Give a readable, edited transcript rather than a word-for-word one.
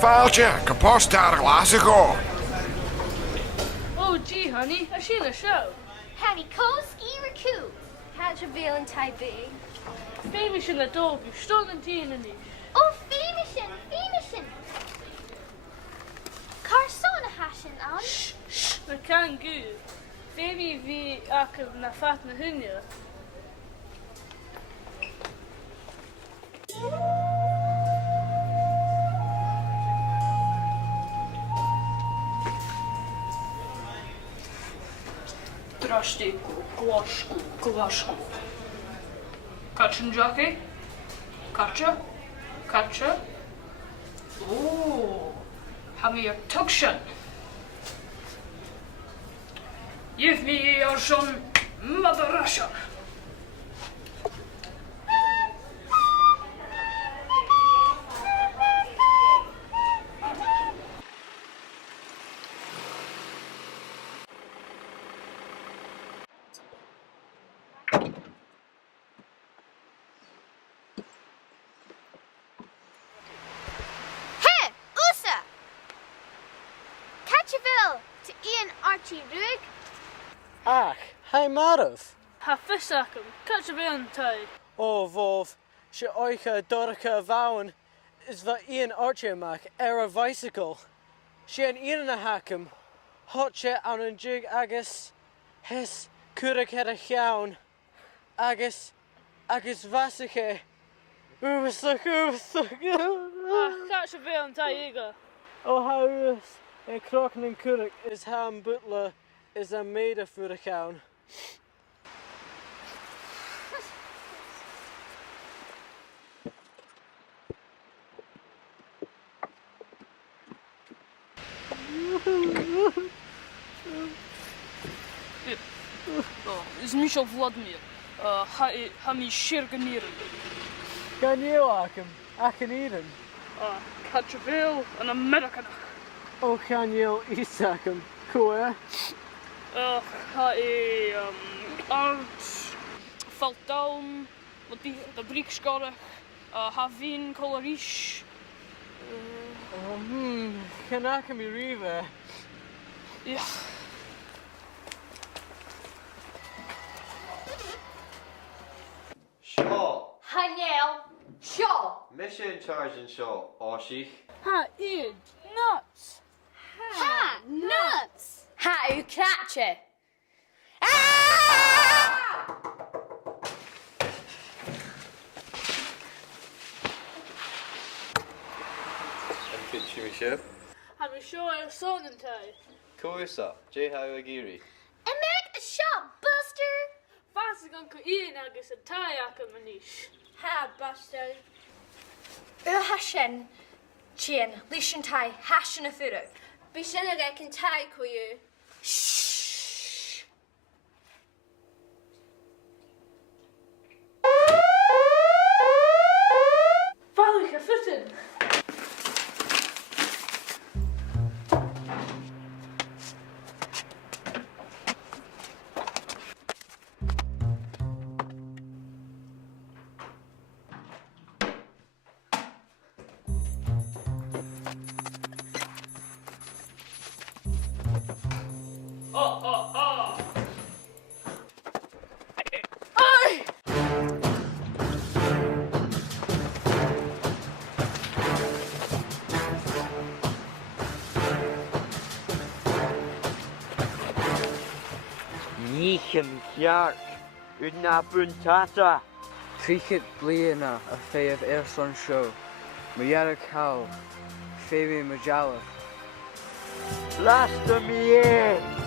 Vuiltje, kapot daar glazen go. Oh gee, honey, I seen a show. Honey, Koski Raku. Catch a veil in Taipei. Famous in the dog, you stole in tea in the niche. Oh, Femishin. Carsona hashin on. Shh, I can't go. Fami vi akab na fat na hunya. Drasztyku, głaszku. Kaczyn jockey? Kacze? Ooh, have a tuction. Give me your son, Mother Russia. To Ian Archie Dearg. Ach, hi Marav. Ha fisakum, catch a veil in tide. Oh, Vov, she oicha dorka vaun is va Ian Archie mac era bicycle. She an Ian a hackum, hotche an an jig agus, hes kurak het a chiaun, agus vasike. Oovsuk. Ah, catch a veil in tide, Iga. Oh, how is a crocken and kurak is ham butler is a maid of furacaun. Is Michel Vladimir. Ha mi shirganieren. Can you Akim? I can eat him. Catch a veil and American. Oh, can you eat Akim? Cool. Art valt down, wat de briekskadde, havin colorish. Can I come river? Ja. Shaw. Haniel. Shaw. Mission charge and Shaw. Oshie. Ha, id, nuts. Ha, nuts. Ha, Ukrache. And pitch me ship. Have a show a son in tie. Koisa. Jehawagiri. And make a shot, Buster. Fast gan ko Ian agus a tie akam manish. Ha, Buster. Hashen. Chin, Lishan Tai, Hashen a Furu. Bishenega can tie ko you. Shh. Follow your footing. Nícham ceart na buntata. Cricket bliana a fé of air son show. Mayara cow, Fabi Majala. Last of me.